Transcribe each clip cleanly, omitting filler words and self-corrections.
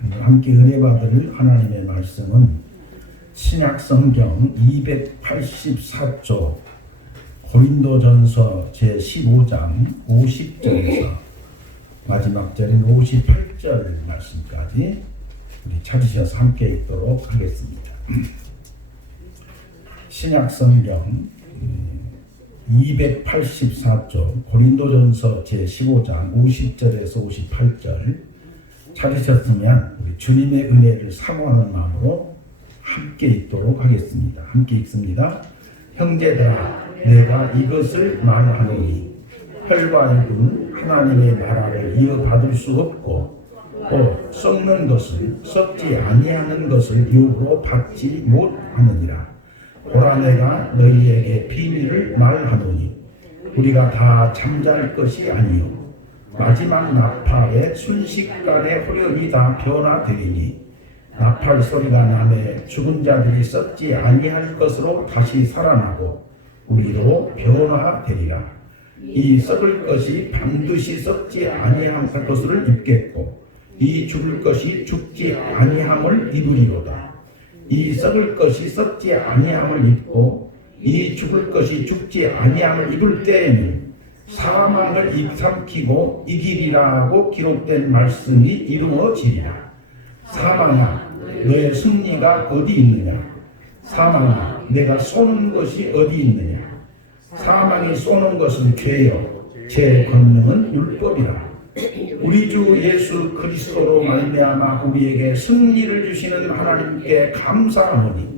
함께 은혜 받을 하나님의 말씀은 신약성경 284쪽 고린도전서 제15장 50절에서 마지막 절인 58절 말씀까지 우리 찾으셔서 함께 읽도록 하겠습니다. 신약성경 284쪽 고린도전서 제15장 50절에서 58절 찾으셨으면 우리 주님의 은혜를 사모하는 마음으로 함께 읽도록 하겠습니다. 함께 읽습니다. 형제들아, 내가 이것을 말하노니 혈과 육은 하나님의 나라를 이어받을 수 없고 또 썩는 것을 썩지 아니하는 것을 유업으로 받지 못하느니라. 보라, 내가 너희에게 비밀을 말하노니 우리가 다 잠잘 것이 아니요 마지막 나팔의 순식간에 후련히 다 변화되리니 나팔 소리가 나매 죽은 자들이 썩지 아니할 것으로 다시 살아나고 우리로 변화되리라. 이 썩을 것이 반드시 썩지 아니할 것을 입겠고 이 죽을 것이 죽지 아니함을 입으리로다. 이 썩을 것이 썩지 아니함을 입고 이 죽을 것이 죽지 아니함을 입을 때에는 사망을 입삼키고 이기리라고 기록된 말씀이 이루어지리라. 사망아, 너의 승리가 어디 있느냐? 사망아, 내가 쏘는 것이 어디 있느냐? 사망이 쏘는 것은 죄요, 제 권능은 율법이라. 우리 주 예수 그리스도로 말미암아 우리에게 승리를 주시는 하나님께 감사하노니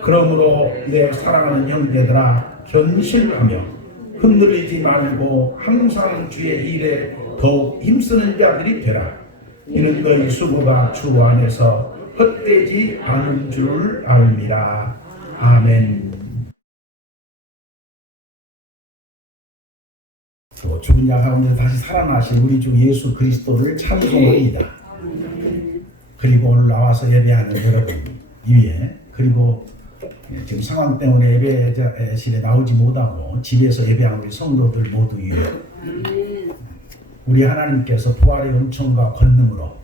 그러므로 내 사랑하는 형제들아, 견실하며 흔들리지 말고 항상 주의 일에 더욱 힘쓰는 자들이 되라. 이는 너희 수고가 주 안에서 헛되지 않은 줄 알미라. 아멘. 죽은 자 가운데 다시 살아나신 우리 주 예수 그리스도를 찬송합니다. 그리고 오늘 나와서 예배하는 여러분 위에, 그리고 지금 상황 때문에 예배실에 나오지 못하고 집에서 예배하는 우리 성도들 모두 위에 우리 하나님께서 부활의 은총과 권능으로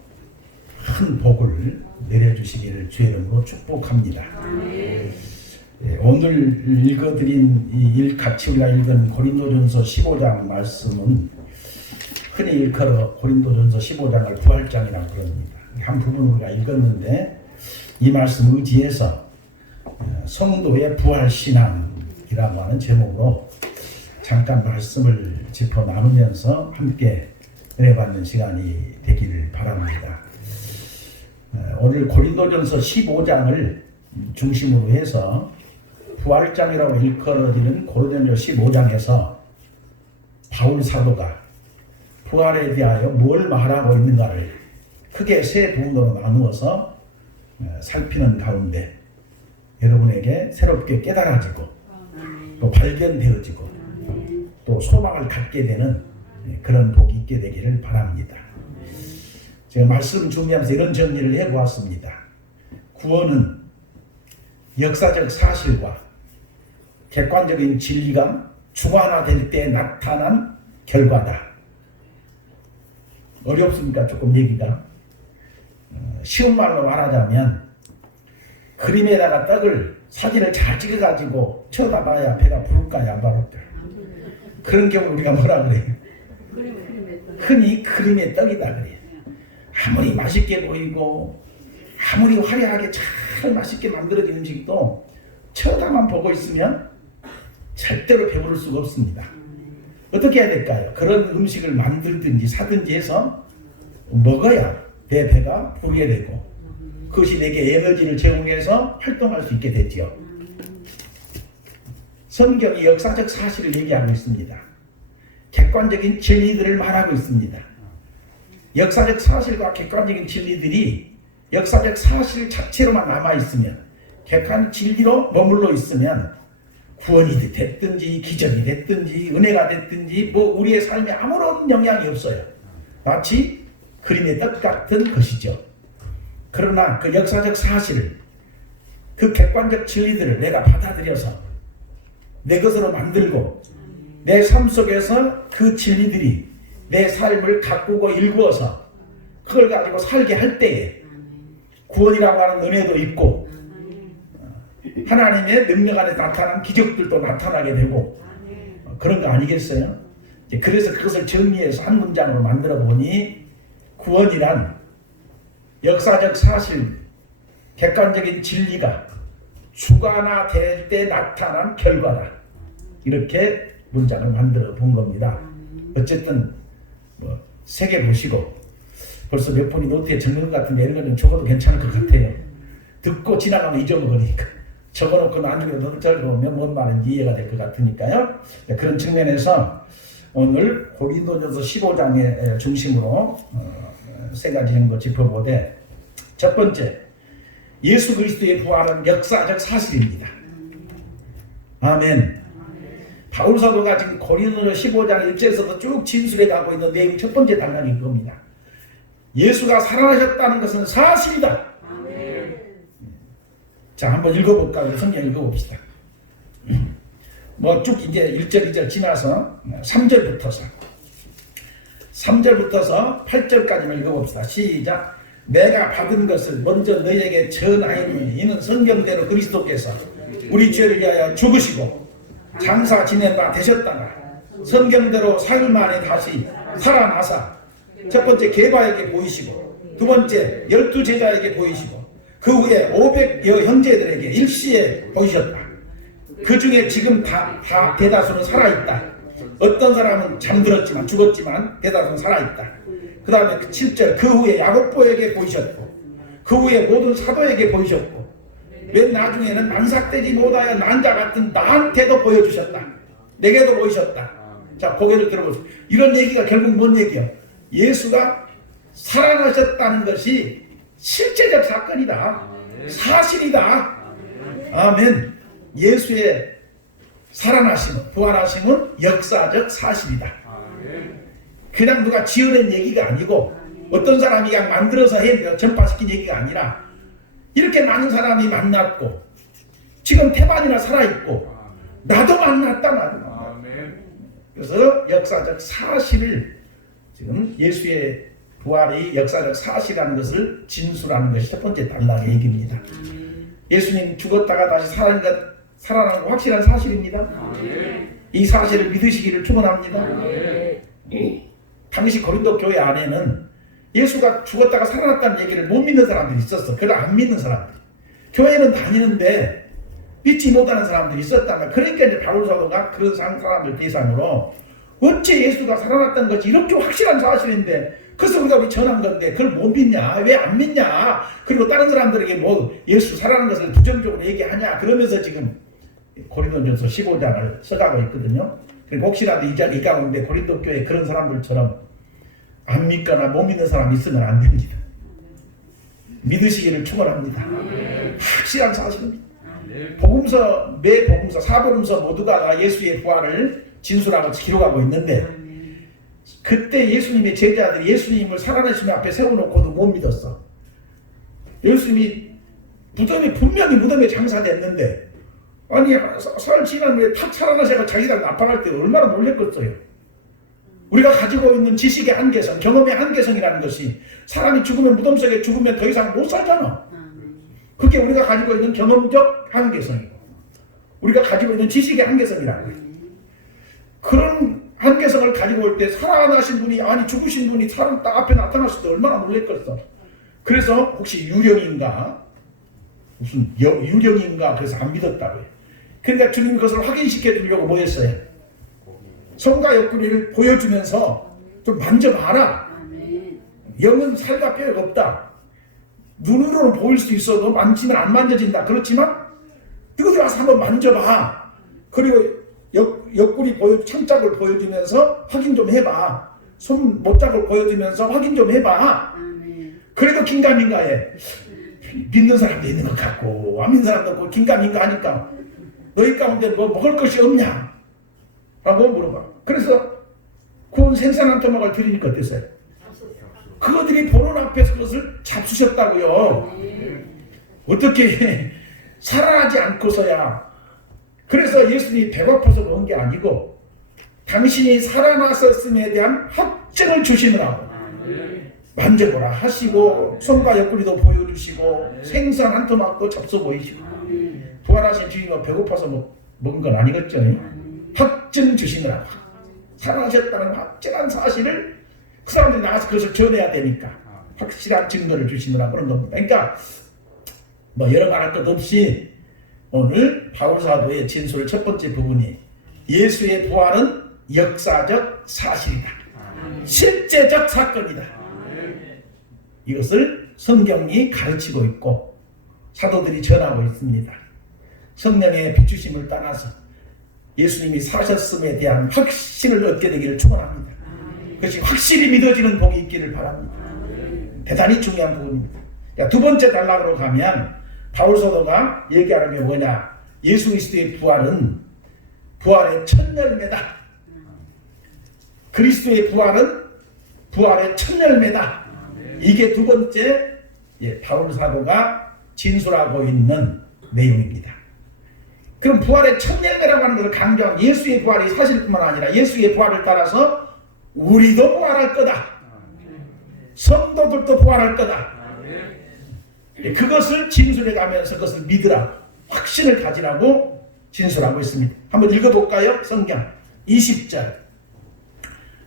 큰 복을 내려주시기를 주의 이름으로 축복합니다. 오늘 읽어드린 같이 우리가 읽은 고린도전서 15장 말씀은 흔히 일컬어 고린도전서 15장을 부활장이라고 그럽니다. 한 부분 우리가 읽었는데 이 말씀 의지해서 성도의 부활신앙이라고 하는 제목으로 잠깐 말씀을 짚어 나누면서 함께 은혜받는 시간이 되기를 바랍니다. 오늘 고린도전서 15장을 중심으로 해서 부활장이라고 일컬어지는 고린도전서 15장에서 바울 사도가 부활에 대하여 뭘 말하고 있는가를 크게 세 부분으로 나누어서 살피는 가운데 여러분에게 새롭게 깨달아지고 또 발견되어지고 또 소망을 갖게 되는 그런 복이 있게 되기를 바랍니다. 제가 말씀 준비하면서 이런 정리를 해보았습니다. 구원은 역사적 사실과 객관적인 진리가 중화될 때 나타난 결과다. 어렵습니까? 조금 얘기가. 쉬운 말로 말하자면 그림에다가 떡을 사진을 잘 찍어가지고 쳐다봐야 배가 부를까요? 안 부를까? 그런 경우 우리가 뭐라 그래요? 흔히 그림의 떡이다 그래요. 아무리 맛있게 보이고 아무리 화려하게 잘 맛있게 만들어진 음식도 쳐다만 보고 있으면 절대로 배부를 수가 없습니다. 어떻게 해야 될까요? 그런 음식을 만들든지 사든지 해서 먹어야 내 배가 부르게 되고 그것이 내게 에너지를 제공해서 활동할 수 있게 되지요. 성경이 역사적 사실을 얘기하고 있습니다. 객관적인 진리들을 말하고 있습니다. 역사적 사실과 객관적인 진리들이 역사적 사실 자체로만 남아있으면, 객관 진리로 머물러 있으면 구원이 됐든지 기적이 됐든지 은혜가 됐든지 우리의 삶에 아무런 영향이 없어요. 마치 그림의 떡 같은 것이죠. 그러나 그 역사적 사실을, 그 객관적 진리들을 내가 받아들여서 내 것으로 만들고 내 삶 속에서 그 진리들이 내 삶을 가꾸고 일구어서 그걸 가지고 살게 할 때에 구원이라고 하는 은혜도 있고 하나님의 능력 안에 나타난 기적들도 나타나게 되고 그런 거 아니겠어요? 그래서 그것을 정리해서 한 문장으로 만들어 보니 구원이란 역사적 사실, 객관적인 진리가 주관화될 때 나타난 결과다. 이렇게 문장을 만들어 본 겁니다. 어쨌든 세개 보시고 벌써 몇 분이 노트에 적는 것 같은데 이런 거는 적어도 괜찮을 것 같아요. 듣고 지나가면 잊어먹으니까 적어놓고 나중에 노트를 보면 뭔 말인지 이해가 될 것 같으니까요. 그런 측면에서 오늘 고린도전서 15장의 중심으로 세 가지 정도 짚어보되, 첫 번째, 예수 그리스도의 부활은 역사적 사실입니다. 아멘. 바울 사도가 지금 고린도전서 15장 1절에서도 쭉 진술해 가고 있는 내용 첫 번째 단락이 그겁니다. 예수가 살아나셨다는 것은 사실이다. 자, 한번 읽어볼까요? 성경 읽어봅시다. 쭉 이제 1절, 2절 지나서 3절부터서 8절까지만 읽어봅시다. 시작. 내가 받은 것을 먼저 너희에게 전하였노니 이는 성경대로 그리스도께서 우리 죄를 위하여 죽으시고 장사 지낸 바 되셨다가 성경대로 사흘 만에 다시 살아나사 첫 번째 게바에게 보이시고 두 번째 12제자에게 보이시고 그 후에 500여 형제들에게 일시에 보이셨다. 그 중에 지금 다 대다수는 살아있다. 어떤 사람은 잠들었지만 죽었지만 대다수는 살아있다. 그 다음에 7절 그 후에 야고보에게 보이셨고 그 후에 모든 사도에게 보이셨고 맨 나중에는 만삭되지 못하여 난자 같은 나한테도 보여주셨다. 내게도 보이셨다. 자, 고개를 들어보세요. 이런 얘기가 결국 뭔 얘기야? 예수가 살아나셨다는 것이 실제적 사건이다. 사실이다. 아멘. 예수의 살아나심은, 부활하심은 역사적 사실이다. 그냥 누가 지어낸 얘기가 아니고 어떤 사람이 그냥 만들어서 전파시킨 얘기가 아니라 이렇게 많은 사람이 만났고 지금 태반이나 살아있고 나도 만났다. 그래서 역사적 사실을 지금 예수의 부활이 역사적 사실이라는 것을 진술하는 것이 첫 번째 단락의 얘기입니다. 예수님 죽었다가 다시 살아난 거 확실한 사실입니다. 이 사실을 믿으시기를 축원합니다. 당시 고린도 교회 안에는 예수가 죽었다가 살아났다는 얘기를 못 믿는 사람들이 있었어. 그걸 안 믿는 사람들. 교회는 다니는데 믿지 못하는 사람들이 있었다면, 그러니까 이제 바울 사도가 그런 사람들 대상으로 어째 예수가 살아났다는 것이 이렇게 확실한 사실인데 그래서 우리 전한 건데 그걸 못 믿냐? 왜 안 믿냐? 그리고 다른 사람들에게 예수 살아난 것을 부정적으로 얘기하냐? 그러면서 지금 고린도전서 15장을 써가고 있거든요. 그리고 혹시라도 이 가운데 고린도 교회 그런 사람들처럼 안 믿거나 못 믿는 사람이 있으면 안 됩니다. 믿으시기를 축원합니다. 확실한 사실입니다. 복음서, 매 복음서, 사복음서 모두가 다 예수의 부활을 진술하고 기록하고 있는데 그때 예수님의 제자들이 예수님을 살아나신 앞에 세워놓고도 못 믿었어. 예수님이 분명히 무덤에 장사됐는데 아니 사흘 지난 후에 탁 살아나셔서 자기가 나타날 때 얼마나 놀랬겠어요. 우리가 가지고 있는 지식의 한계성, 경험의 한계성이라는 것이 사람이 죽으면 무덤 속에 죽으면 더 이상 못 살잖아. 그게 우리가 가지고 있는 경험적 한계성이고 우리가 가지고 있는 지식의 한계성이라는 거예요. 그런 한계성을 가지고 올 때 살아나신 분이 아니 죽으신 분이 사람 딱 앞에 나타났을 때 얼마나 놀랬겠어. 그래서 혹시 유령인가 무슨 유령인가 그래서 안 믿었다고 해요. 그러니까 주님이 그것을 확인시켜 주려고 뭐 했어요? 손과 옆구리를 보여주면서 좀 만져봐라. 영은 살과 뼈가 없다. 눈으로는 보일 수 있어도 만지면 안 만져진다. 그렇지만 너희들 와서 한번 만져봐. 그리고 옆구리 창짝을 보여주면서 확인 좀 해봐. 손 못짝을 보여주면서 확인 좀 해봐. 그래도 긴가민가해. 믿는 사람도 있는 것 같고 안 믿는 사람도 없고 긴가민가 하니까 너희 가운데 뭐 먹을 것이 없냐? 라고 물어봐. 그래서 구운 생선 한 토막을 드리니까 어땠어요? 그것들이 보는 앞에서 그것을 잡수셨다고요. 어떻게 살아나지 않고서야. 그래서 예수님이 배고파서 먹은 게 아니고 당신이 살아났었음에 대한 확증을 주시느라고. 만져보라 하시고 손과 옆구리도 보여주시고 생선 한 토막도 잡숴 보이시고 부활하신 주님은 배고파서 먹은 건 아니겠죠. 확증 주시느라 살아나셨다는 확실한 사실을 그 사람들이 나가서 그것을 전해야 되니까 확실한 증거를 주시느라 그런 겁니다. 그러니까 뭐 여러 말할 것 없이 오늘 바울사도의 진술 첫 번째 부분이 예수의 부활은 역사적 사실이다. 실제적 사건이다. 이것을 성경이 가르치고 있고 사도들이 전하고 있습니다. 성령의 비추심을 따라서 예수님이 사셨음에 대한 확신을 얻게 되기를 축원합니다. 그것이 확실히 믿어지는 복이 있기를 바랍니다. 대단히 중요한 부분입니다. 두 번째 단락으로 가면 바울사도가 얘기하는 게 뭐냐? 예수 그리스도의 부활은 부활의 첫 열매다. 그리스도의 부활은 부활의 첫 열매다. 이게 두 번째 바울사도가 진술하고 있는 내용입니다. 그럼 부활의 첫 열매라고 하는 것을 강조한 예수의 부활이 사실뿐만 아니라 예수의 부활을 따라서 우리도 부활할 거다. 성도들도 부활할 거다. 그것을 진술해 가면서 그것을 믿으라, 확신을 가지라고 진술하고 있습니다. 한번 읽어볼까요? 성경 20절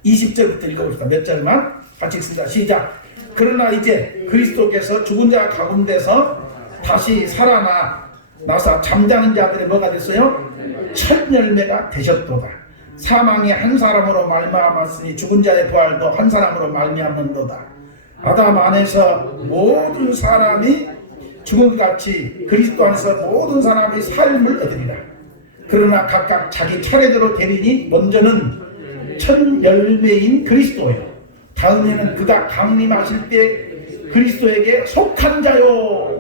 20절부터 읽어봅시다. 몇 절만 같이 읽습니다. 시작. 그러나 이제 그리스도께서 죽은 자 가운데서 다시 살아나서 잠자는 자들의 뭐가 됐어요? 첫 열매가 되셨도다. 사망이 한 사람으로 말미암았으니 죽은 자의 부활도 한 사람으로 말미암는도다. 아담 안에서 모든 사람이 죽은 것 같이 그리스도 안에서 모든 사람이 삶을 얻으리라. 그러나 각각 자기 차례대로 되리니 먼저는 첫 열매인 그리스도요, 다음에는 그가 강림하실 때 그리스도에게 속한 자요.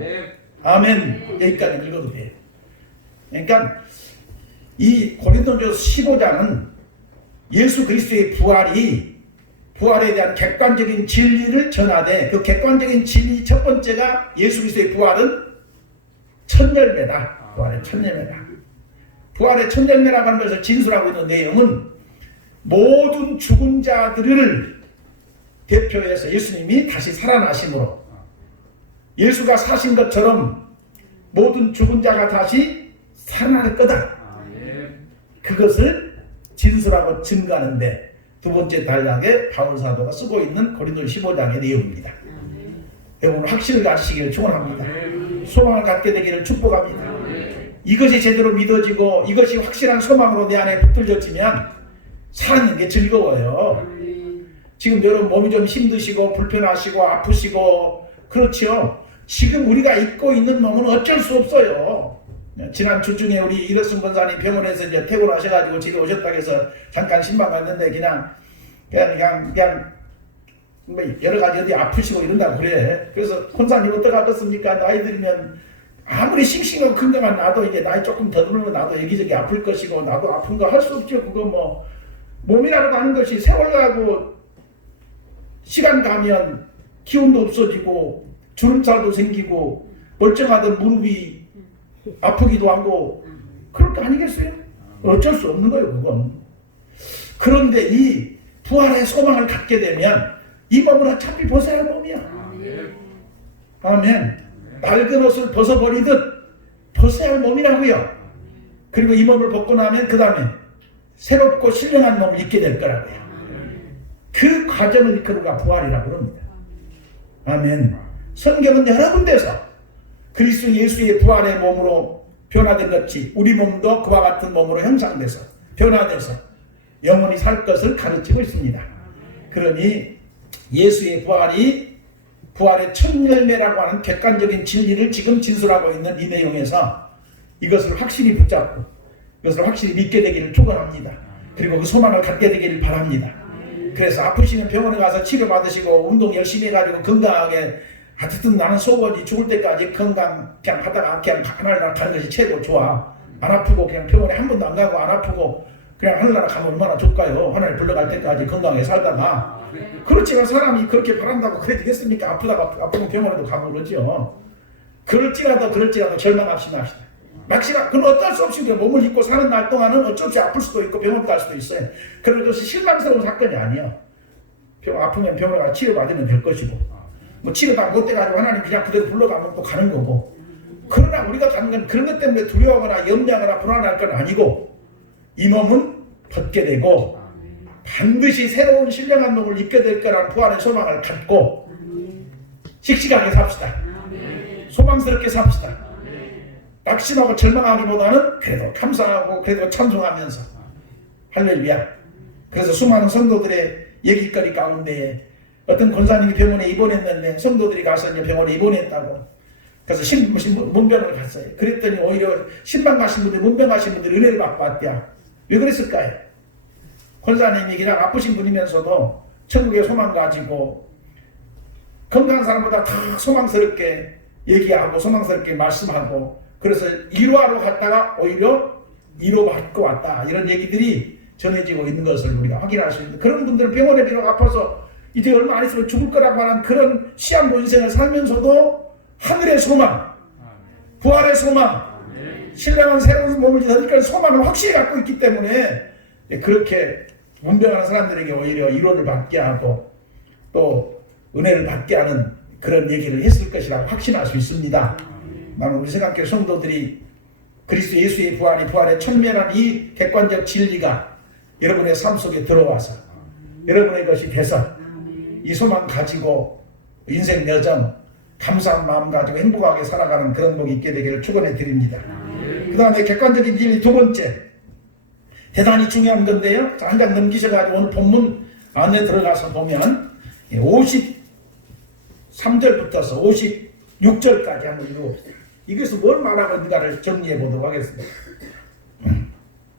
아멘. 여기까지 읽어도 돼요. 그러니까 이 고린도전서 15장은 예수 그리스도의 부활에 대한 객관적인 진리를 전하되 그 객관적인 진리 첫 번째가 예수 그리스도의 부활은 첫 열매다. 부활의 첫 열매다. 부활의 첫 열매라고 하는 것을 진술하고 있는 내용은 모든 죽은 자들을 대표해서 예수님이 다시 살아나심으로 예수가 사신 것처럼 모든 죽은 자가 다시 살아날 거다. 그것을 진술하고 증거하는데 두 번째 단락에 바울사도가 쓰고 있는 고린도전서 15장의 내용입니다. 여러분 확신을 가지시기를 축원합니다. 소망을 갖게 되기를 축복합니다. 이것이 제대로 믿어지고 이것이 확실한 소망으로 내 안에 붙들려지면 사는 게 즐거워요. 지금 여러분 몸이 좀 힘드시고 불편하시고 아프시고 그렇죠. 지금 우리가 입고 있는 몸은 어쩔 수 없어요. 지난 주중에 우리 이덕순 권사님 병원에서 이제 퇴원하셔가지고 집에 오셨다고 해서 잠깐 신방 갔는데 그냥 뭐 여러 가지 어디 아프시고 이런다고 그래. 그래서 권사님 어떡하겠습니까? 나이 들면 아무리 싱싱하고 건강한 나도 이제 나이 조금 더 들면 나도 여기저기 아플 것이고 나도 아픈 거 할 수 없죠. 그거 뭐 몸이라고 하는 것이 세월 가고 시간 가면 기운도 없어지고 주름살도 생기고 멀쩡하던 무릎이 아프기도 하고 그럴 거 아니겠어요? 어쩔 수 없는 거예요. 그건. 그런데 이 부활의 소망을 갖게 되면 이 몸은 어차피 벗어야 할 몸이야. 아멘. 낡은 옷을 벗어버리듯 벗어야 할 몸이라고요. 그리고 이 몸을 벗고 나면 그 다음에 새롭고 신령한 몸을 입게 될 거라고요. 그 과정을 이끌어가 부활이라고 합니다. 아멘. 성경은 여러 군데서 그리스도 예수의 부활의 몸으로 변화된 것이 우리 몸도 그와 같은 몸으로 형상돼서 변화돼서 영원히 살 것을 가르치고 있습니다. 그러니 예수의 부활이 부활의 첫 열매라고 하는 객관적인 진리를 지금 진술하고 있는 이 내용에서 이것을 확실히 붙잡고 이것을 확실히 믿게 되기를 축원합니다. 그리고 그 소망을 갖게 되기를 바랍니다. 그래서 아프시면 병원에 가서 치료받으시고 운동 열심히 해가지고 건강하게 하여튼 나는 소원이 죽을 때까지 건강 그냥 하다가 그냥 하늘나라 가는 것이 최고 좋아. 안 아프고 그냥 병원에 한 번도 안 가고 안 아프고 그냥 하늘나라 가면 얼마나 좋을까요? 하늘 불러갈 때까지 건강하게 살다가. 그렇지만 사람이 그렇게 바란다고 그래 되겠습니까? 아프면 병원에도 가고 그러죠. 그럴지라도 절망합시다. 막시가 그건 어쩔 수 없이 몸을 입고 사는 날 동안은 어쩔 수 없이 아플 수도 있고 병원 갈 수도 있어요. 그런 것이 실망스러운 사건이 아니에요. 아프면 병원에 가 치료받으면 될 것이고, 뭐 치료 다 못 돼가지고 하나님 그냥 그대로 불러가면 또 가는 거고. 그러나 우리가 가는 건 그런 것 때문에 두려워하거나 염려하거나 불안할 건 아니고, 이 몸은 벗게 되고 반드시 새로운 신령한 몸을 입게 될 거라는 부활의 소망을 갖고 씩씩하게 삽시다. 소망스럽게 삽시다. 낙심하고 절망하기보다는 그래도 감사하고 그래도 찬송하면서 할렐루야. 그래서 수많은 성도들의 얘기거리 가운데 어떤 권사님이 병원에 입원했는데 성도들이 가서 이제 병원에 입원했다고. 그래서 문병을 갔어요. 그랬더니 오히려 신방 가신 분들, 문병 가신 분들이 은혜를 받고 왔대요. 왜 그랬을까요? 권사님이 그냥 아프신 분이면서도 천국의 소망 가지고 건강한 사람보다 다 소망스럽게 얘기하고 소망스럽게 말씀하고, 그래서 위로하러 갔다가 오히려 위로받고 왔다, 이런 얘기들이 전해지고 있는 것을 우리가 확인할 수 있는, 그런 분들은 병원에 비록 아파서 이제 얼마 안 있으면 죽을 거라고 하는 그런 시한부 인생을 살면서도 하늘의 소망, 부활의 소망, 신령한 새로운 몸을 얻을 소망을 확실히 갖고 있기 때문에 그렇게 문병하는 사람들에게 오히려 위로를 받게 하고 또 은혜를 받게 하는 그런 얘기를 했을 것이라고 확신할 수 있습니다. 나는 우리 생각해 성도들이 그리스도 예수의 부활의 천면한 이 객관적 진리가 여러분의 삶 속에 들어와서 여러분의 것이 돼서 이 소망 가지고 인생 여정 감사한 마음 가지고 행복하게 살아가는 그런 복이 있게 되기를 축원해 드립니다. 그 다음에 객관적인 진리 두 번째, 대단히 중요한 건데요. 한 장 넘기셔가지고 오늘 본문 안에 들어가서 보면 53절부터서 56절까지 한번 읽어봅시다. 이것은 뭘 말하고 있는가를 정리해 보도록 하겠습니다.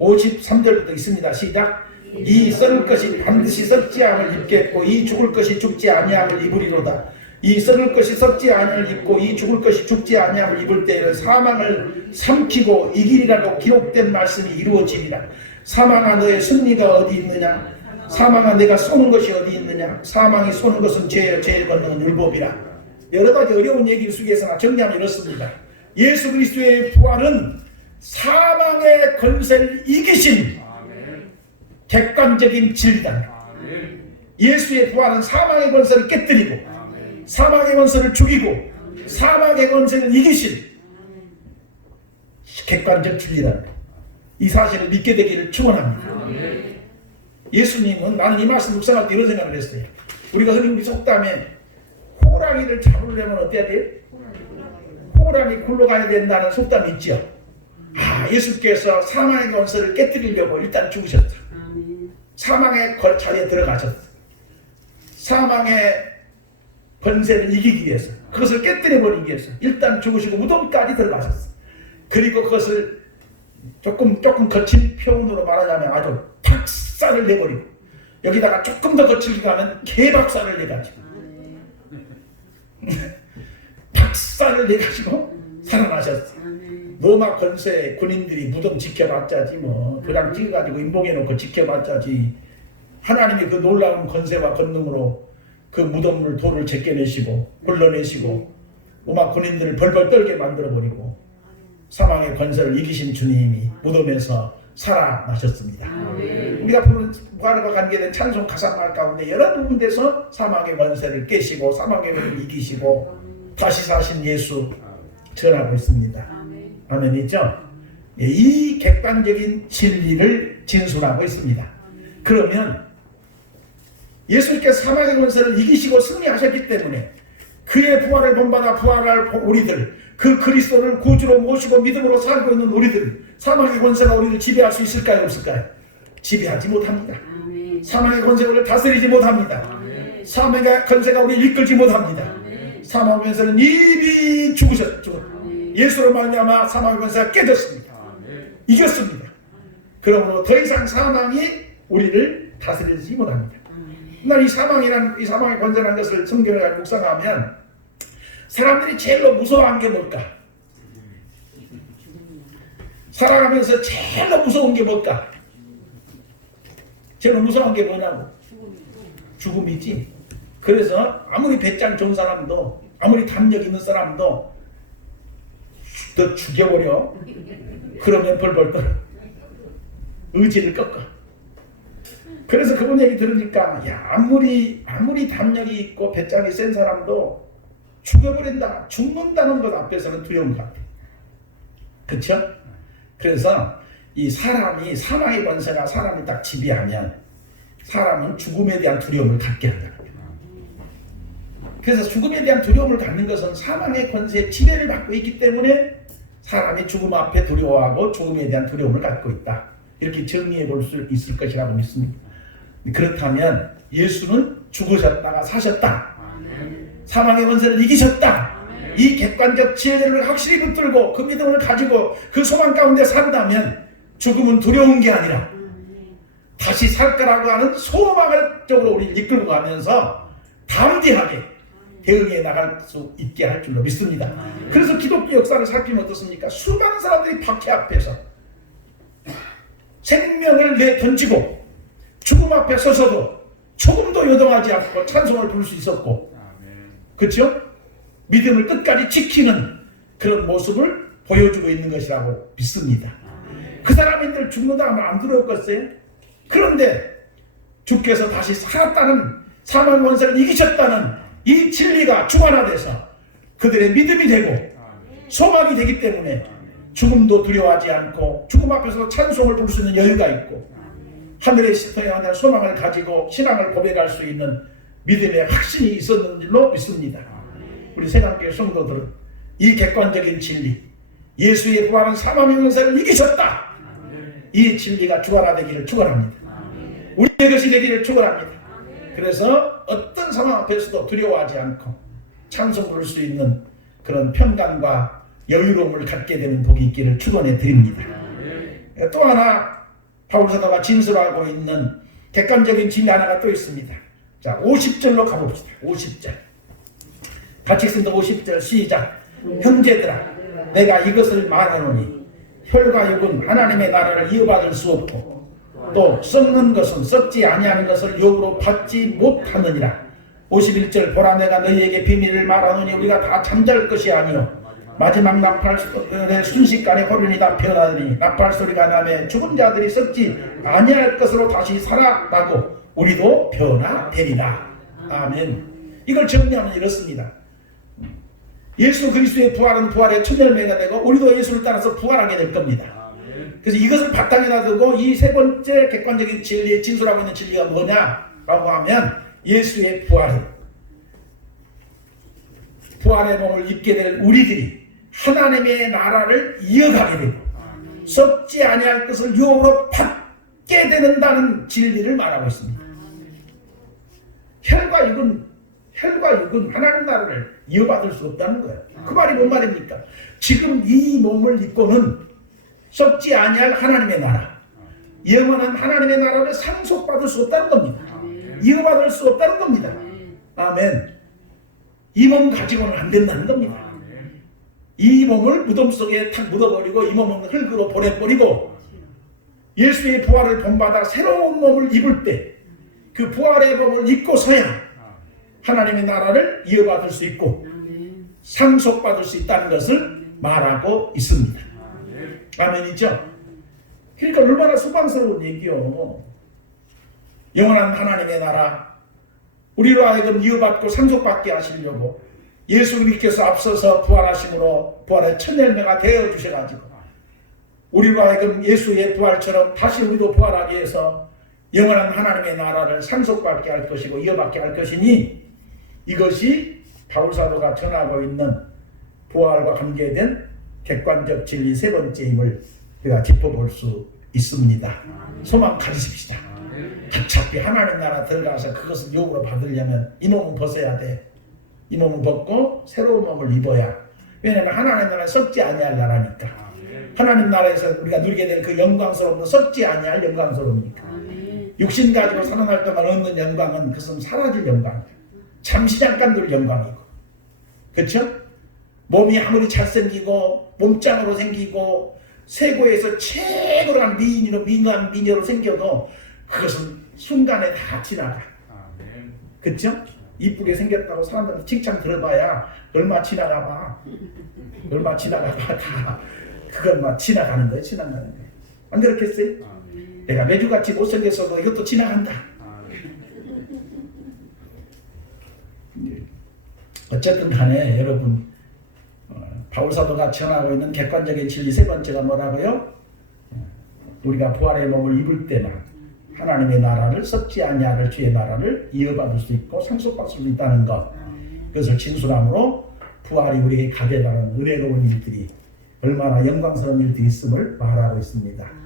53절부터 있습니다. 시작. 이 썩을 것이 반드시 썩지 않을 입겠고 이 죽을 것이 죽지 아니함을 입으리로다. 이 썩을 것이 썩지 아니함을 입고 이 죽을 것이 죽지 아니함을 입을 때에는 사망을 삼키고 이기리라고 기록된 말씀이 이루어지리라. 사망아 너의 승리가 어디 있느냐? 사망아 내가 쏘는 것이 어디 있느냐? 사망이 쏘는 것은 죄요 죄의 권능은 율법이라. 여러 가지 어려운 얘기를 속에서나 정리하면 이렇습니다. 예수 그리스도의 부활은 사망의 권세를 이기신 객관적인 진리다. 예수의 부활은 사망의 권세를 깨뜨리고 사망의 권세를 죽이고 사망의 권세를 이기신 객관적 진리다. 이 사실을 믿게 되기를 축원합니다. 예수님은, 나는 이 말씀 묵상할 때 이런 생각을 했어요. 우리가 흔히 우리 속담에 호랑이를 잡으려면 어때야 돼요? 호랑이 굴러가야 된다는 속담이 있죠. 예수께서 사망의 권세를 깨뜨리려고 일단 죽으셨다. 사망의 자리에 들어가셨다. 사망의 권세를 이기기 위해서, 그것을 깨뜨려버리기 위해서 일단 죽으시고 무덤까지 들어가셨어. 그리고 그것을 조금 거친 표현으로 말하자면 아주 박살을 내버리고, 여기다가 조금 더 거칠게 가면 개박살을 내가지고 박살을 내가지고 살아나셨어. 로마 권세 군인들이 무덤 지켜봤자지, 뭐 도장 찍어가지고 인봉해놓고 지켜봤자지, 하나님이 그 놀라운 권세와 권능으로 그 무덤을 돌을 제껴내시고 굴러내시고 로마 군인들을 벌벌 떨게 만들어버리고 사망의 권세를 이기신 주님이 무덤에서 살아나셨습니다. 우리가 부르는 부활과 관계된 찬송 가사말 가운데 여러 부분에서 사망의 권세를 깨시고 사망의 권세를 이기시고 다시 사신 예수 전하고 있습니다. 아멘이죠? 이 객관적인 진리를 진술하고 있습니다. 그러면 예수님께서 사망의 권세를 이기시고 승리하셨기 때문에 그의 부활을 본받아 부활할 우리들, 그 그리스도를 구주로 모시고 믿음으로 살고 있는 우리들, 사망의 권세가 우리를 지배할 수 있을까요? 없을까요? 지배하지 못합니다. 사망의 권세가 우리를 다스리지 못합니다. 사망의 권세가 우리를 이끌지 못합니다. 사망의 권세는 이미 죽으셨죠. 예수로 말미암아 사망의 권세가 깨졌습니다. 이겼습니다. 그러므로 더 이상 사망이 우리를 다스리지 못합니다. 난 이 사망의 권세라는 것을 성경에 묵상하면 사람들이 제일로 무서워한 게 뭘까? 살아가면서 제일로 무서운 게 뭘까? 제일 무서운 게 뭐냐고? 죽음이지. 그래서 아무리 배짱 좋은 사람도, 아무리 담력 있는 사람도 더 죽여버려. 그러면 벌벌 떨어. 의지를 꺾어. 그래서 그분 얘기 들으니까 야 아무리 담력이 있고 배짱이 센 사람도 죽어버린다, 죽는다는 것 앞에서는 두려운 것 같아. 그렇죠? 그래서 이 사람이 사망의 권세가 사람을 딱 지배하면 사람은 죽음에 대한 두려움을 갖게 한다. 그래서 죽음에 대한 두려움을 갖는 것은 사망의 권세의 지배를 받고 있기 때문에 사람이 죽음 앞에 두려워하고 죽음에 대한 두려움을 갖고 있다. 이렇게 정리해 볼 수 있을 것이라고 믿습니다. 그렇다면 예수는 죽으셨다가 사셨다. 사망의 권세를 이기셨다. 이 객관적 진리를 확실히 붙들고 그 믿음을 가지고 그 소망 가운데 산다면 죽음은 두려운 게 아니라 다시 살 거라고 하는 소망을 쪽으로 우리를 이끌고 가면서 담대하게 대응해 나갈 수 있게 할 줄로 믿습니다. 그래서 기독교 역사를 살피면 어떻습니까? 수많은 사람들이 박해 앞에서 생명을 내던지고 죽음 앞에 서서도 조금도 요동하지 않고 찬송을 부를 수 있었고, 그렇죠? 믿음을 끝까지 지키는 그런 모습을 보여주고 있는 것이라고 믿습니다. 그 사람인들 죽는다 하면 안 두려웠겠어요? 그런데 주께서 다시 살았다는, 사망 권세를 이기셨다는 이 진리가 주관화돼서 그들의 믿음이 되고 소망이 되기 때문에 죽음도 두려워하지 않고 죽음 앞에서 찬송을 부를 수 있는 여유가 있고 하늘의 시터에 소망을 가지고 신앙을 고백할 수 있는 믿음의 확신이 있었는 줄로 믿습니다. 우리 새감교회 성도들은 이 객관적인 진리, 예수의 부활은 사망의 권세를 이기셨다, 이 진리가 주관화되기를 축원합니다. 우리의 것이 되기를 축원합니다. 그래서 어떤 상황 앞에서도 두려워하지 않고 찬송 부를 수 있는 그런 평강과 여유로움을 갖게 되는 복이 있기를 축원해 드립니다. 또 하나 바울 사도가 진술하고 있는 객관적인 진리 하나가 또 있습니다. 자, 50절로 가봅시다. 50절 같이 읽습니다. 50절 시작. 형제들아, 내가 이것을 말하노니 혈과 육은 하나님의 나라를 이어받을 수 없고 또 썩는 것은 썩지 아니하는 것을 욕으로 받지 못하느니라. 51절 보라, 내가 너희에게 비밀을 말하노니 우리가 다 잠잘 것이 아니요 마지막 나팔의 순식간에 호련이 다 변하더니 나팔 소리가 나매 죽은 자들이 썩지 아니할 것으로 다시 살아나고 우리도 변화되리라. 아멘. 이걸 정리하면 이렇습니다. 예수 그리스도의 부활은 부활의 첫 열매가 되고 우리도 예수를 따라서 부활하게 될 겁니다. 그래서 이것을 바탕에다 두고 이 세 번째 객관적인 진리에 진술하고 있는 진리가 뭐냐라고 하면 예수의 부활의 몸을 입게 될 우리들이 하나님의 나라를 이어가게 되고 썩지 아니할 것을 유업으로 받게 되는다는 진리를 말하고 있습니다. 혈과 육은 하나님 나라를 이어받을 수 없다는 거예요. 그 말이 뭔 말입니까? 지금 이 몸을 입고는 썩지 아니할 하나님의 나라, 영원한 하나님의 나라를 상속받을 수 없다는 겁니다. 이어받을 수 없다는 겁니다. 아멘. 이 몸 가지고는 안 된다는 겁니다. 이 몸을 무덤 속에 탁 묻어버리고 이 몸은 흙으로 보내버리고 예수의 부활을 본받아 새로운 몸을 입을 때 그 부활의 몸을 입고서야 하나님의 나라를 이어받을 수 있고 상속받을 수 있다는 것을 말하고 있습니다. 아멘이죠? 그러니까 얼마나 소망스러운 얘기요. 영원한 하나님의 나라, 우리로 하여금 이어받고 상속받게 하시려고 예수 그리스도께서 앞서서 부활하심으로 부활의 첫 열매가 되어 주셔가지고 우리로 하여금 예수의 부활처럼 다시 우리도 부활하기 위해서 영원한 하나님의 나라를 상속받게 할 것이고 이어받게 할 것이니 이것이 바울사도가 전하고 있는 부활과 관계된 객관적 진리 세 번째임을 우리가 짚어볼 수 있습니다. 소망 가지십시다. 어차피 하나님 나라 들어가서 그것을 욕으로 받으려면 이 몸은 벗어야 돼. 이 몸은 벗고 새로운 몸을 입어야. 왜냐하면 하나님 나라는 썩지 아니할 나라니까. 하나님 나라에서 우리가 누리게 될 그 영광스러움도 썩지 아니할 영광스러우니까. 육신 가지고 살아날 동안 얻는 영광은 그것은 사라질 영광이에요. 잠시 잠깐 누릴 영광이고. 그렇죠? 몸이 아무리 잘생기고 몸짱으로 생기고 세고에서 최고로 미인한 미녀로 생겨도 그것은 순간에 다 지나가. 그렇죠? 이쁘게 생겼다고 사람들한테 칭찬 들어봐야 얼마 지나가봐. 다 그건 막 지나가는 거예요. 안 그렇겠어요? 내가 매주같이 못생겼어도 이것도 지나간다. 어쨌든 간에 여러분, 바울사도가 전하고 있는 객관적인 진리 세 번째가 뭐라고요? 우리가 부활의 몸을 입을 때만 하나님의 나라를, 썩지 아니할 주의 나라를 이어받을 수 있고 상속받을 수 있다는 것, 그것을 진술함으로 부활이 우리에게 가져다는 은혜로운 일들이 얼마나 영광스러운 일들이 있음을 말하고 있습니다.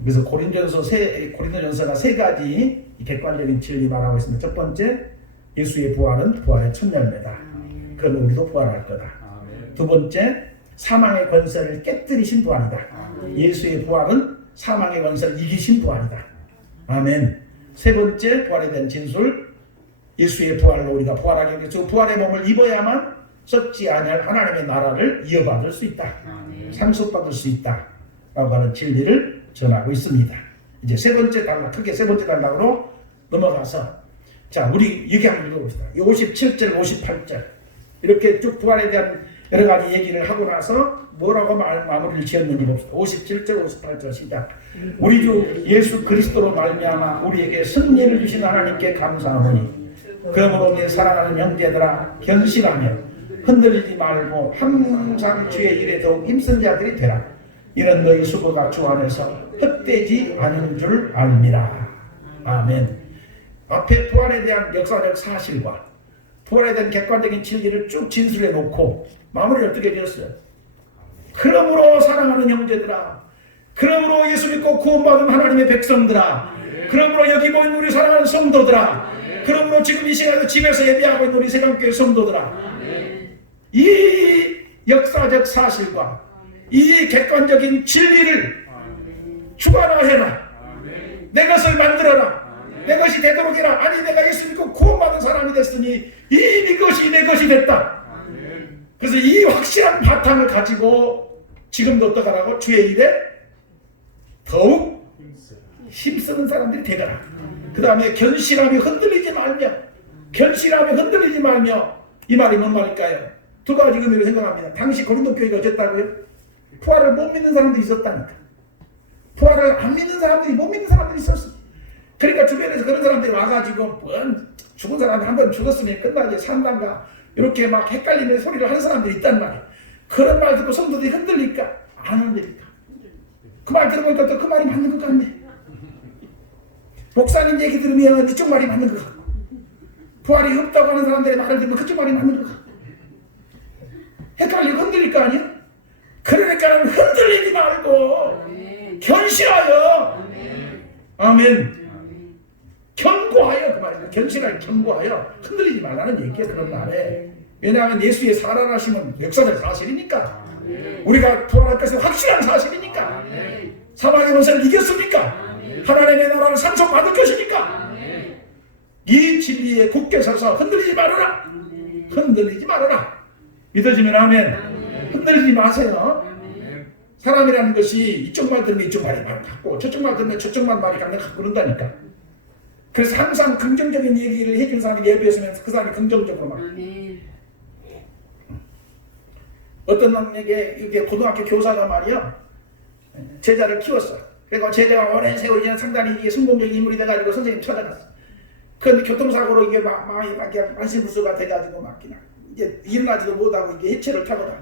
그래서 고린도전서가 세 가지 객관적인 진리 말하고 있습니다. 첫 번째, 예수의 부활은 부활의 첫 열매다. 그건 우리도 부활할 거다. 두 번째, 사망의 권세를 깨뜨리신 부활이다. 예수의 부활은 사망의 권세를 이기신 부활이다. 아멘. 세 번째, 부활에 대한 진술, 예수의 부활로 우리가 부활하게 되죠. 부활의 몸을 입어야만 썩지 아니할 하나님의 나라를 이어받을 수 있다. 상속받을 수 있다. 라고 하는 진리를 전하고 있습니다. 이제 세 번째 단락, 크게 세 번째 단락으로 넘어가서, 자, 우리 여기 한번 읽어봅시다. 57절, 58절. 이렇게 쭉 부활에 대한 여러 가지 얘기를 하고 나서 뭐라고 마무리를 지었는지 봅시다. 57절, 58절 시작. 우리 주 예수 그리스도로 말미암아 우리에게 승리를 주신 하나님께 감사하오니, 그러므로 내 사랑하는 형제들아, 견실하며 흔들리지 말고 항상 주의 일에 더욱 힘쓴 자들이 되라. 이런 너희 수고가 주 안에서 헛되지 않은 줄 알미라. 아멘. 앞에 부활에 대한 역사적 사실과 부활에 대한 객관적인 진리를 쭉 진술해 놓고 마무리를 어떻게 지었어요? 그러므로 사랑하는 형제들아, 그러므로 예수 믿고 구원받은 하나님의 백성들아, 그러므로 여기 모인 우리 사랑하는 성도들아, 그러므로 지금 이 시간에 집에서 예배하고 있는 우리 세강교회 성도들아, 이 역사적 사실과 이 객관적인 진리를 주관화해라. 내 것을 만들어라. 내 것이 되도록 해라. 아니, 내가 예수 믿고 구원받은 사람이 됐으니 이미 것이 내 것이 됐다. 그래서 이 확실한 바탕을 가지고 지금도 어떡하라고? 주의 일에 더욱 힘쓰는 사람들이 되거라. 그 다음에 견실하며 흔들리지 말며, 견실하며 흔들리지 말며, 이 말이 뭔 말일까요? 두 가지 의미로 생각합니다. 당시 고린도 교회가 어쨌다고요? 부활을 못 믿는 사람들이 있었다니까. 부활을 안 믿는 사람들이, 못 믿는 사람들이 있었어. 그러니까 주변에서 그런 사람들이 와가지고 죽은 사람이 한 번 죽었으면 끝나지 산단가 이렇게 막 헷갈리는 소리를 하는 사람들이 있단 말이야. 그런 말 듣고 성도들이 흔들릴까? 안 흔들릴까? 그 말 들어보니까 또 그 말이 맞는 것 같네. 목사님 얘기 들으면 이쪽 말이 맞는 것 같고, 부활이 없다고 하는 사람들의 말을 들으면 그쪽 말이 맞는 것 같고, 헷갈리고 흔들릴 거 아니야? 그러니까 흔들리지 말고 견실하여, 아멘. 견고하여, 그 말이야. 견실하여, 견고하여, 흔들리지 말라는 얘기야, 그런 말에. 왜냐하면 예수의 살아나심은 역사적 사실이니까, 우리가 부활할 것은 확실한 사실이니까, 사망의 권세를 이겼으니까, 하나님의 나라를 상속받을 것이니까, 이 진리에 굳게 서서 흔들리지 말아라. 흔들리지 말아라. 믿어지면 아멘. 흔들리지 마세요. 사람이라는 것이 이쪽 말 들으면 이쪽 말이 같고, 저쪽 말 들으면 저쪽 말이 같고 그런다니까. 그래서 항상 긍정적인 얘기를 해준 사람이 예배했으면 그 사람이 긍정적으로 막. 어떤 놈에게 이게 고등학교 교사가 말이야, 제자를 키웠어. 그러니까 제자가 오랜 세월 지나 상당히 이게 성공적인 인물이 돼가지고 선생님 찾아갔어. 그런데 교통사고로 이게 막 만신불수가 돼가지고 막 그냥 이제 일어나지도 못하고 이게 해체를 타고 다녀.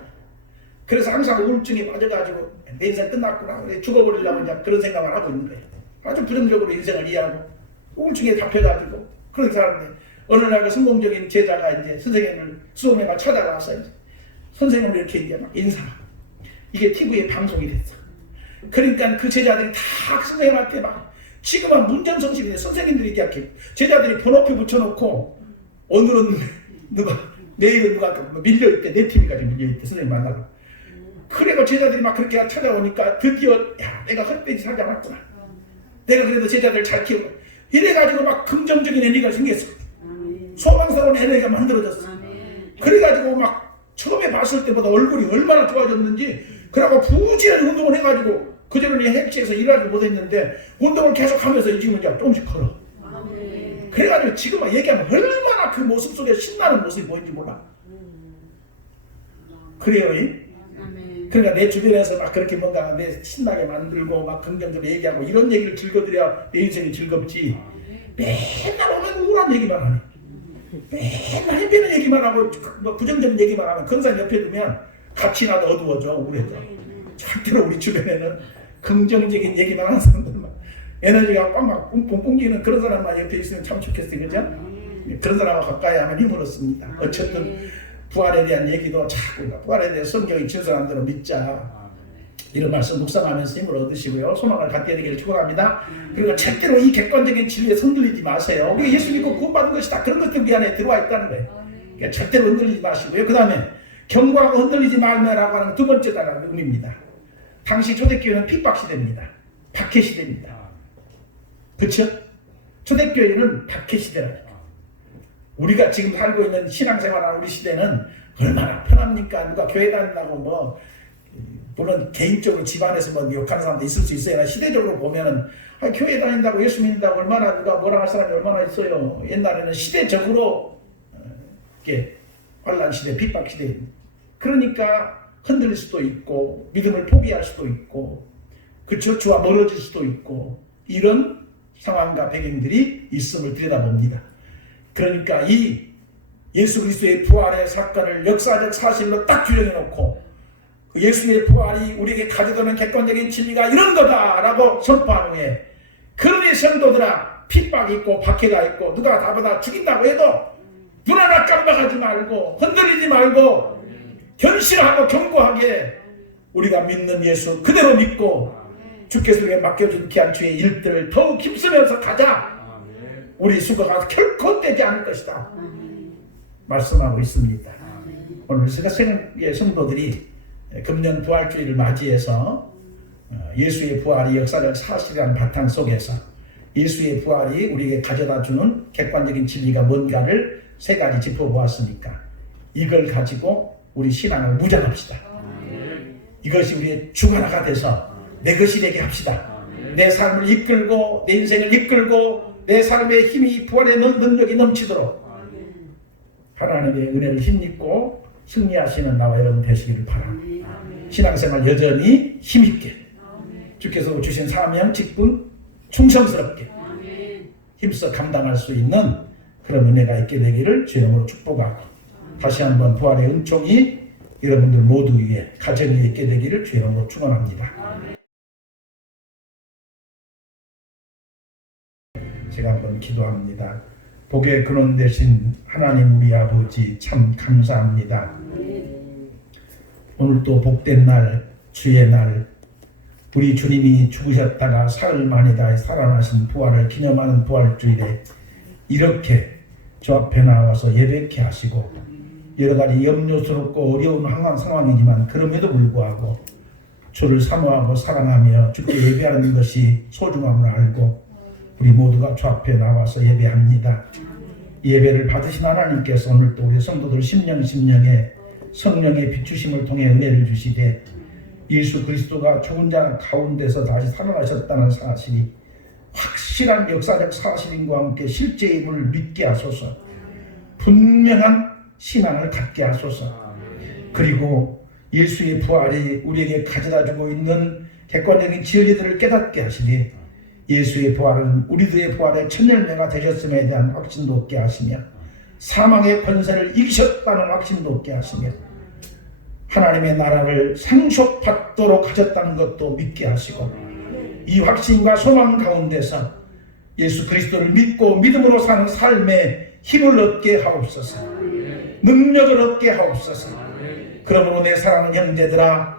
그래서 항상 우울증에 빠져가지고 내 인생 끝났구나, 죽어버리려고 이제 그런 생각을 하고 있는 거예요. 아주 부정적으로 인생을 이해하고 우울증에 잡혀가지고 그런 사람인데, 어느 날 그 성공적인 제자가 이제 선생님을 수업에만 찾아가서 이제 선생님을 이렇게 이제 막 인사하고, 이게 TV에 방송이 됐어. 그러니까 그 제자들이 다 선생님한테 막, 지금은 문전성시인데 선생님들이 이렇게 제자들이 번호표 붙여놓고, 오늘은 누가, 내일은 누가 밀려있대, 내 TV까지 밀려있대, 선생님 만나고. 그래가 제자들이 막 그렇게 찾아오니까 드디어, 야, 내가 헛되이 살지 않았구나. 내가 그래도 제자들 잘 키우고, 이래가지고 막 긍정적인 에너지가 생겼어. 소망스러운 에너지가 만들어졌어. 그래가지고 막 처음에 봤을 때보다 얼굴이 얼마나 좋아졌는지, 그러고 부지런히 운동을 해가지고, 그전에는 헬스에서 일하지 못했는데 운동을 계속하면서 지금 이제 조금씩 걸어. 그래가지고 지금 얘기하면 얼마나 그 모습 속에 신나는 모습이 보이는지 몰라. 그래요. 그러니까 내 주변에서 막 그렇게 뭔가 내 신나게 만들고 막 긍정적으로 얘기하고 이런 얘기를 즐겨드려야 내 인생이 즐겁지. 맨날 오면 우울한 얘기만 하네. 맨날 힘드는 얘기만 하고 뭐 부정적인 얘기만 하면 그런 사람 옆에 두면 같이 나도 어두워져, 우울해져. 절대로 우리 주변에는 긍정적인 얘기만 하는 사람들만, 에너지가 꽉 뿜뿜 뿜기는 그런 사람만 옆에 있으면 참 좋겠어요. 그죠? 그런 사람과 가까이 하면 힘을 얻습니다. 어쨌든 부활에 대한 얘기도 자꾸 부활에 대해 성경이 진술한 대로 믿자, 이런 말씀 묵상하면서 힘을 얻으시고요, 소망을 갖게 되기를 축원합니다. 그리고 절대로 이 객관적인 진리에 흔들리지 마세요. 우리가 예수 믿고 구원받은 것이다, 그런 것들 우리 안에 들어와 있다는 거예요. 그러니까 절대로 흔들리지 마시고요. 그 다음에 경고하고 흔들리지 말매라고 하는 두 번째다라는 의미입니다. 당시 초대교회는 핍박시대입니다. 박해시대입니다. 그렇죠? 초대교회는 박해시대라니까. 우리가 지금 살고 있는 신앙생활하는 우리 시대는 얼마나 편합니까? 누가 교회 다닌다고 뭐, 물론 개인적으로 집안에서 뭐 욕하는 사람도 있을 수 있어요. 시대적으로 보면은 교회 다닌다고 예수 믿는다고 얼마나 누가 뭐라 할 사람이 얼마나 있어요. 옛날에는 시대적으로 이렇게 환란 시대, 핍박 시대. 그러니까 흔들릴 수도 있고 믿음을 포기할 수도 있고, 그렇죠? 주와 멀어질 수도 있고, 이런 상황과 배경들이 있음을 들여다봅니다. 그러니까 이 예수 그리스도의 부활의 사건을 역사적 사실로 딱 규정해 놓고 그 예수의 부활이 우리에게 가져다는 객관적인 진리가 이런 거다라고 선포한 후에, 그러니 성도들아, 핍박이 있고 박해가 있고 누가 다보다 죽인다고 해도 눈 하나 깜빡하지 말고 흔들리지 말고 견실하고 견고하게 우리가 믿는 예수 그대로 믿고 주께서 우리에게 맡겨준 귀한 주의 일들을 더욱 힘쓰면서 가자. 우리 수고가 결코 헛되지 않을 것이다 말씀하고 있습니다. 오늘 새벽의 성도들이 금년 부활주의를 맞이해서 예수의 부활이 역사적 사실이라는 바탕 속에서 예수의 부활이 우리에게 가져다주는 객관적인 진리가 뭔가를 세 가지 짚어보았으니까 이걸 가지고 우리 신앙을 무장합시다. 이것이 우리의 주관화가 돼서 내 것이 되게 합시다. 내 삶을 이끌고 내 인생을 이끌고 내 삶의 힘이 부활의 능력이 넘치도록 하나님의 은혜를 힘입고 승리하시는 나와 여러분 되시기를 바랍니다. 신앙생활 여전히 힘있게 주께서 주신 사명 직분 충성스럽게 힘써 감당할 수 있는 그런 은혜가 있게 되기를 주님으로 축복하고, 다시 한번 부활의 은총이 여러분들 모두 위에 가정 위에 있게 되기를 주님으로 축원합니다. 제가 한번 기도합니다. 복의 근원 되신 하나님 우리 아버지 참 감사합니다. 오늘 또 복된 날, 주의 날, 우리 주님이 죽으셨다가 사흘 만이다 살아나신 부활을 기념하는 부활주일에 이렇게 주 앞에 나와서 예배케 하시고, 여러 가지 염려스럽고 어려운 상황이지만 그럼에도 불구하고 주를 사모하고 사랑하며 주께 예배하는 것이 소중함을 알고 우리 모두가 주 앞에 나와서 예배합니다. 예배를 받으신 하나님께서 오늘도 우리 성도들 심령에 성령의 비추심을 통해 은혜를 주시되 예수 그리스도가 죽은 자 가운데서 다시 살아나셨다는 사실이 확실한 역사적 사실인과 함께 실제임을 믿게 하소서. 분명한 신앙을 갖게 하소서. 그리고 예수의 부활이 우리에게 가져다주고 있는 객관적인 진리들을 깨닫게 하시니 예수의 부활은 우리들의 부활의 첫 열매가 되셨음에 대한 확신도 얻게 하시며 사망의 권세를 이기셨다는 확신도 얻게 하시며 하나님의 나라를 상속받도록 하셨다는 것도 믿게 하시고, 이 확신과 소망 가운데서 예수 그리스도를 믿고 믿음으로 사는 삶에 힘을 얻게 하옵소서. 능력을 얻게 하옵소서. 그러므로 내 사랑하는 형제들아,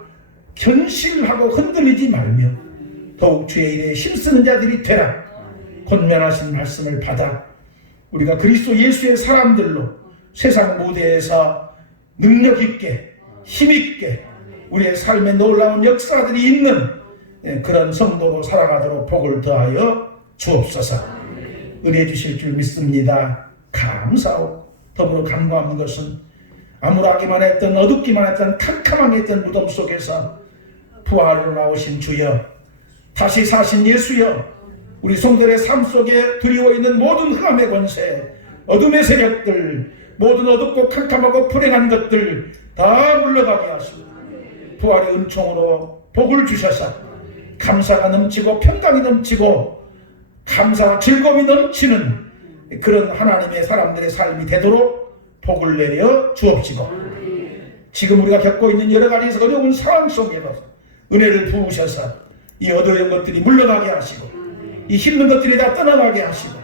견실하고 흔들리지 말며 더욱 주의 일에 힘쓰는 자들이 되라. 권면하신 말씀을 받아 우리가 그리스도 예수의 사람들로 세상 무대에서 능력 있게 힘 있게 우리의 삶에 놀라운 역사들이 있는 그런 성도로 살아가도록 복을 더하여 주옵소서. 은혜 주실 줄 믿습니다. 감사하고 더불어 간구하는 것은 암울하기만 했던 어둡기만 했던 캄캄하게 했던 무덤 속에서 부활로 나오신 주여, 다시 사신 예수여, 우리 성도들의 삶 속에 드리워 있는 모든 흑암의 권세, 어둠의 세력들, 모든 어둡고 캄캄하고 불행한 것들 다 물러가게 하시고 부활의 은총으로 복을 주셔서 감사가 넘치고 평강이 넘치고 감사와 즐거움이 넘치는 그런 하나님의 사람들의 삶이 되도록 복을 내려 주옵시고, 지금 우리가 겪고 있는 여러 가지 어려운 상황 속에서 은혜를 부으셔서 이 어두운 것들이 물러가게 하시고 이 힘든 것들이 다 떠나가게 하시고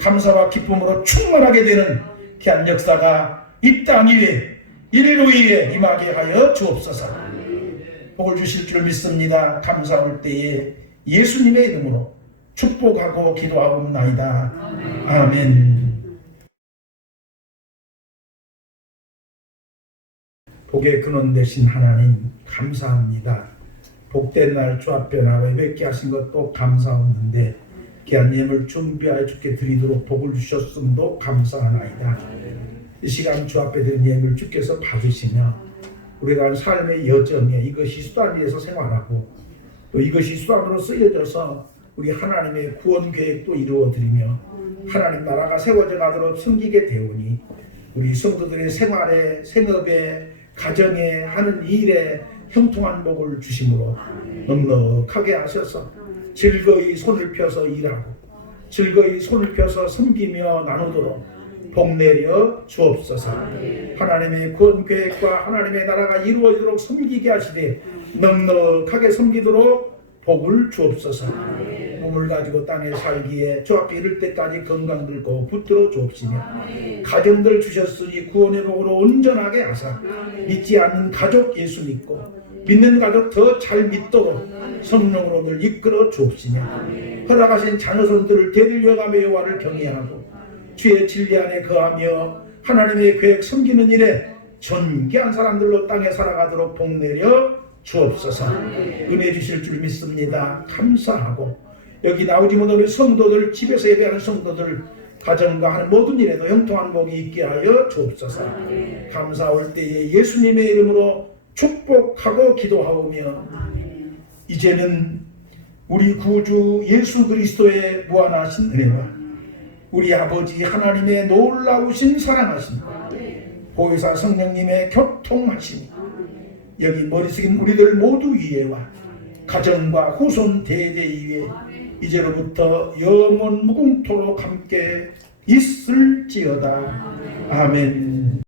감사와 기쁨으로 충만하게 되는 귀한 역사가 이 땅 위에 인류 위에 임하게 하여 주옵소서. 복을 주실 줄 믿습니다. 감사할 때에 예수님의 이름으로 축복하고 기도하옵나이다. 아멘. 복의 근원 되신 하나님 감사합니다. 복된 날 주 앞에 나와 뵙게 하신 것도 감사없는데 귀한 예물 준비하여 주께 드리도록 복을 주셨음도 감사하나이다. 이 시간 주 앞에 드린 예물 주께서 받으시며 우리가 삶의 여정에 이것이 수단위에서 생활하고 또 이것이 수단으로 쓰여져서 우리 하나님의 구원 계획도 이루어드리며 하나님 나라가 세워져 가도록 섬기게 되오니 우리 성도들의 생활에 생업에 가정에 하는 일에 형통한 복을 주심으로 넉넉하게 하셔서 즐거이 손을 펴서 일하고 즐거이 손을 펴서 섬기며 나누도록 복 내려 주옵소서. 하나님의 구원 계획과 하나님의 나라가 이루어지도록 섬기게 하시되 넉넉하게 섬기도록 복을 주옵소서. 몸을 가지고 땅에 살기에 주 앞에 이를 때까지 건강 들고 붙들어 주옵시며 가정들 주셨으니 구원의 복으로 온전하게 하사 믿지 않는 가족 예수 믿고 믿는 가족 더 잘 믿도록 성령으로 늘 이끌어 주옵시며 허락하신 자녀손들을 되돌려가며 여호와를 경외하고 주의 진리 안에 거하며 하나님의 계획 섬기는 일에 존귀한 사람들로 땅에 살아가도록 복 내려 주옵소서. 은혜 주실 줄 믿습니다. 감사하고 여기 나오지 못한 우리 성도들, 집에서 예배하는 성도들 가정과 하는 모든 일에도 형통한 복이 있게 하여 주옵소서. 감사할 때에 예수님의 이름으로 축복하고 기도하오며 이제는 우리 구주 예수 그리스도의 무한하신 은혜와 우리 아버지 하나님의 놀라우신 사랑하심과 보혜사 성령님의 교통하심 여기 머리 숙인 우리들 모두 위에와 가정과 후손 대대 위에 이제로부터 영원 무궁토록 함께 있을지어다. 아멘.